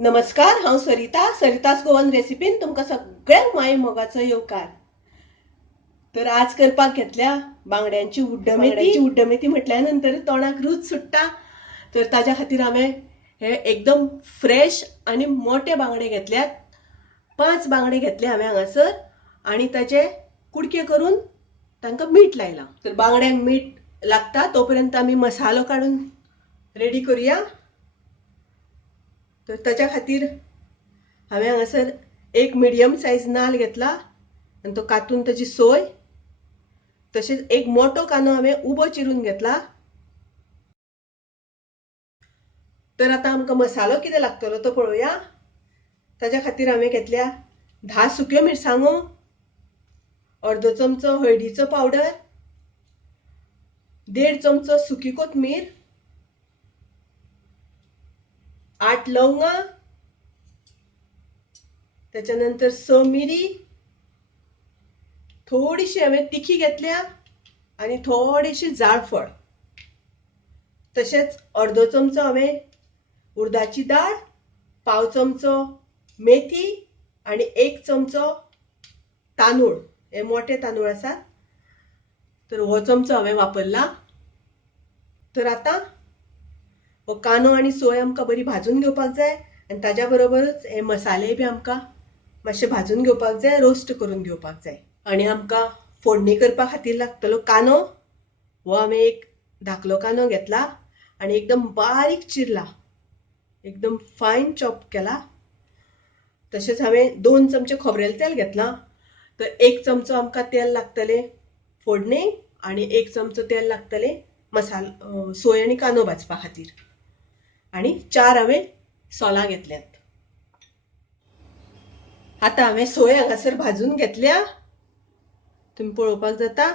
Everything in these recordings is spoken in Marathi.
नमस्कार, हांव सरितास गोवन रेसिपीन तुमकां सगळ्यांक माय मोगाचो येवकार। तर आज करपाक घेतल्या बांगड्यांची उड्डमेथी म्हटल्या नंतर तोंडाक रूच सुट्टा। तर ताज्या खातीर हांवें हे एकदम फ्रेश आनी मोठे बांगडे घेतल्यात। 5 बांगडे घेतले हांवें हांगासर आनी ताचे कुडके करून तांकां मीठ लायलां। तर बांगड्यांक मीठ लागता तोपर्यंत आमी मसालो काडून रेडी करूया। तर ताच्या खातीर हांवें हांगासर एक मिडियम सायज नाल्ल घेतला आनी तो कातून ताची सोय, तशेंच एक मोठो कांदो हांवें उबो चिरून घेतला। तर आतां आमकां मसालो कितें लागतलो तो पळोवया। ताच्या खातीर हांवें घेतल्या 10 सुक्यो मिरसांगो, अर्दो चमचो हळदीचो पावडर, 1.5 चमचो सुकी कोथमीर, 8 लवंगां, त्याच्यानंतर 6 मिरी, थोडीशी हांवें तिखी घेतल्या आनी थोडीशी जाळफळ, तशेंच अर्दो चमचो हांवें उडदाची दाळ, पाव चमचो मेथी आनी 1 चमचो तांदूळ, हे मोठे तांदूळ आसात। तर हो चमचो हांवें वापरला। तर आतां हो कांदो आनी सोय आमकां बरी भाजून घेवपाक जाय आनी ताज्या बरोबरच हे मसाले बी आमकां मातशे भाजून घेवपाक जाय, रोस्ट करून घेवपाक जाय। आनी आमकां फोडणी करपा खातीर लागतलो कांदो। हो हांवें एक धाकलो कांदो घेतला आनी एकदम बारीक चिरला, एकदम फायन चॉप केला। तशेंच हांवें 2 चमचे खोबरेल तेल घेतलां। तर 1 चमचो आमकां तेल लागतलें फोडणेक आनी 1 चमचो तेल लागतलें सोय आनी कांदो भाजपा खातीर, आनी 4 हांवें सोलां घेतल्यात। आतां हांवें सोय हांगासर भाजून घेतल्या, तुम्ही पळोवपाक जाता।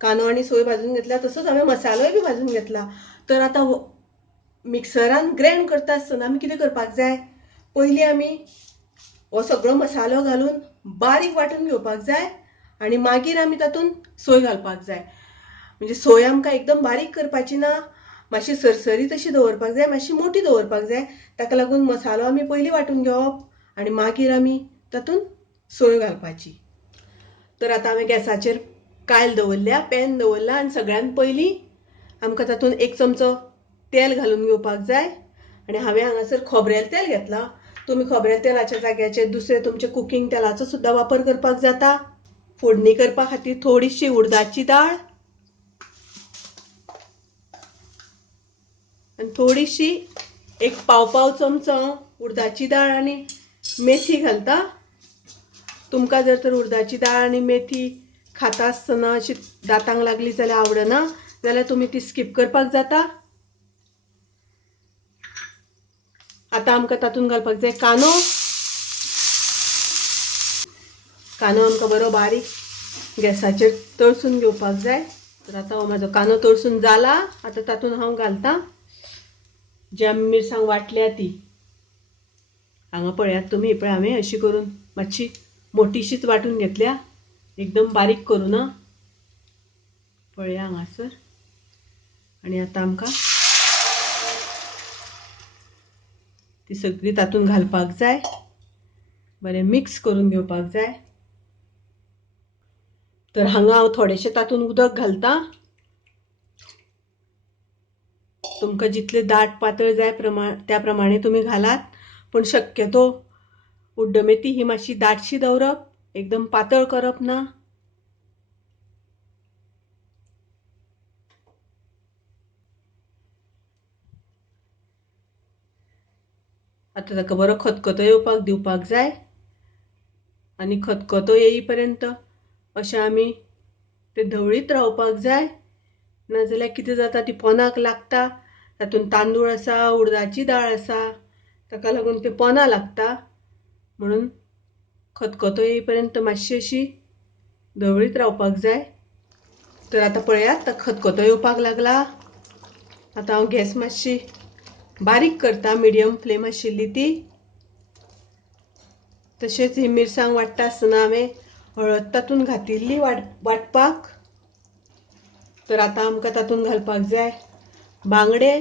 कांदो आनी सोय भाजून घेतल्या, तसोच हांवें मसालोय बी भाजून घेतला। तर आतां मिक्सरान ग्राइंड करता आसतना आमी कितें करपाक जाय, पयलीं आमी हो सगळो मसालो घालून बारीक वांटून घेवपाक जाय आनी मागीर आमी तातूंत सोय घालपाक जाय। म्हणजे सोय आमकां एकदम बारीक करपाची ना, मातशी सरसरीत अशी दवरपाक जाय, मातशी मोठी दवरपाक जाय। ताका लागून मसालो आमी पयलीं वांटून घेवप आनी मागीर आमी तातूंत सोय घालपाची। तर आतां हांवें गॅसाचेर कायल दवरल्या, पॅन दवरला आनी सगळ्यान पयलीं आमकां तातूंत 1 चमचो तेल घालून घेवपाक जाय। आनी हांवें हांगासर खोबरेल तेल घेतलां। तुमी खोबरेल तेलाच्या जाग्याचेर दुसरे तुमचे कुकिंग तेलाचो सुद्दां वापर करपाक जाता। फोडणी करपा खातीर थोडीशी उडदाची दाळ आनी थोडीशी एक पाव चमचो उडदाची दाळ आनी मेथी घालता। तुमकां जर तर उडदाची दाळ आनी मेथी खाता आसतना अशी दातांक लागली जाल्यार आवडना, जाल्यार तुमी ती स्कीप करपाक जाता। आतां आमकां तातूंत घालपाक जाय कांदो आमकां बरो बारीक गॅसाचेर तळसून घेवपाक जाय। तर आतां हो म्हाजो कांदो तळसून जाला। आतां तातूंत हांव घालतां जी आमी मिरसांग वाटल्या ती। हांगा पळयात तुमी, पळय हांवें अशी करून मातशी मोठीशीच वाटून घेतल्या, एकदम बारीक करूना, पळया हांगासर। आनी आतां आमकां ती सगळी तातूंत घालपाक जाय, बरें मिक्स करून घेवपाक जाय। तर हांगा हांव थोडेशें तातूंत उदक घालतां। तुमकां जितले दाट पातळ जाय त्या प्रमाणे तुमी घालात, पण शक्यतो उड्डमेथी ही मातशी दाटशी दवरप, एकदम पातळ करप ना। आतां ताका बरो खतखतो येवपाक दिवपाक जाय आनी खतखतो येई पर्यंत अशें आमी ते ढवळीत रावपाक जाय, नाजाल्यार कितें जाता ती पोंदाक लागता। तातूंत तांदूळ आसा, उडदाची दाळ आसा, ताका लागून ते पोंदां लागता। म्हणून खतखतो येई पर्यंत मातशी अशी ढवळीत रावपाक जाय। तर आतां पळयात खतखतो येवपाक लागला। आतां हांव गॅस मातशी बारीक करता, मिडियम फ्लेम आशिल्ली ती। तशेंच ही मिरसांग वाडटा आसतना हांवें हळद तातूंत घातिल्ली वाटपाक। तर आतां आमकां तातूंत घालपाक जाय बांगडे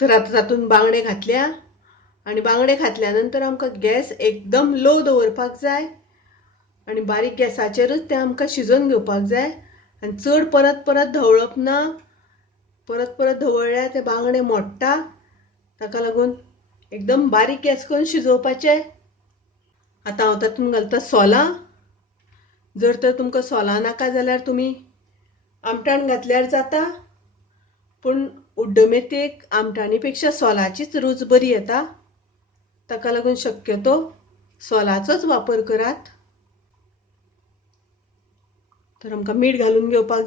तर आता तातूंत बांगडे घातल्या आणि बांगडे घातल्यानंतर आमकां गॅस एकदम लो दवरपाक जाय आणि बारीक गॅसाचेरूच ते आमकां शिजोवन घेवपाक जाय आणि चड परत परत धवळप ना. परत परत धवळ्यार ते बांगडे मोडटा. ताका लागून एकदम बारीक गॅस करून शिजोवपाचे. आतां हांव तातूंत घालता सोलां. जर तर तुमकां सोलां नाका जाल्यार तुमी आमटाण घातल्यार जाता, पूण उड्डमेथयेक आमटाणी पेक्षा सोलाचीच रूच बरी येता. ताका लागून शक्यतो सोलाचोच वापर करात. तर आमकां मीठ घालून घेवपाक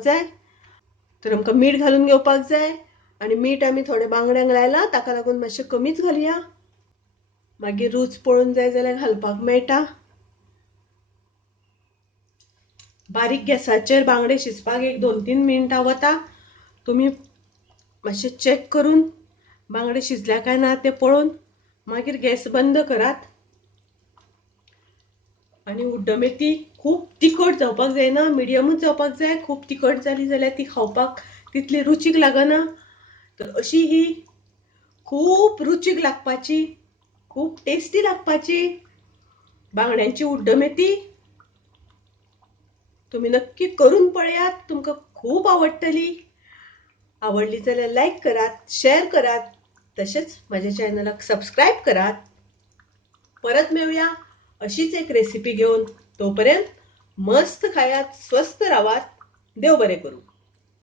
जाय आणि मीठ आमी थोडे बांगड्यांक लायला, ताका लागून मातशें कमीच घालुया. मागीर रूच पळोवन जाय जाल्यार घालपाक मेळटा. बारीक गॅसाचेर बांगडे शिजपाक एक 2-3 मिनटां वता. तुमी मातशें चॅक करून बांगडे शिजल्या काय ना ते पळोवन मागीर गॅस बंद करात. आणि उड्डमेथी खूब तिखट जावपाक जायना, मिडियमूच जावपाक जाय. खूब तिखट जाली जाल्यार ती खावपाक तितली रुचीक लागना. तर अशी ही खूब रुचीक लागपाची, खूब टेस्टी लागपाची बांगड्यांची उड्डमेथी तुम्ही नक्की करून पळयात. तुमकां खूब आवडटली. आवडली जाल्यार लायक करात, शेअर करात, तशेंच माझ्या चॅनलाक सबस्क्राईब करात. परत मेळुया अशीच एक रेसिपी घेऊन. तोपर्यंत मस्त खायात, स्वस्त रावात. देव बरें करूं.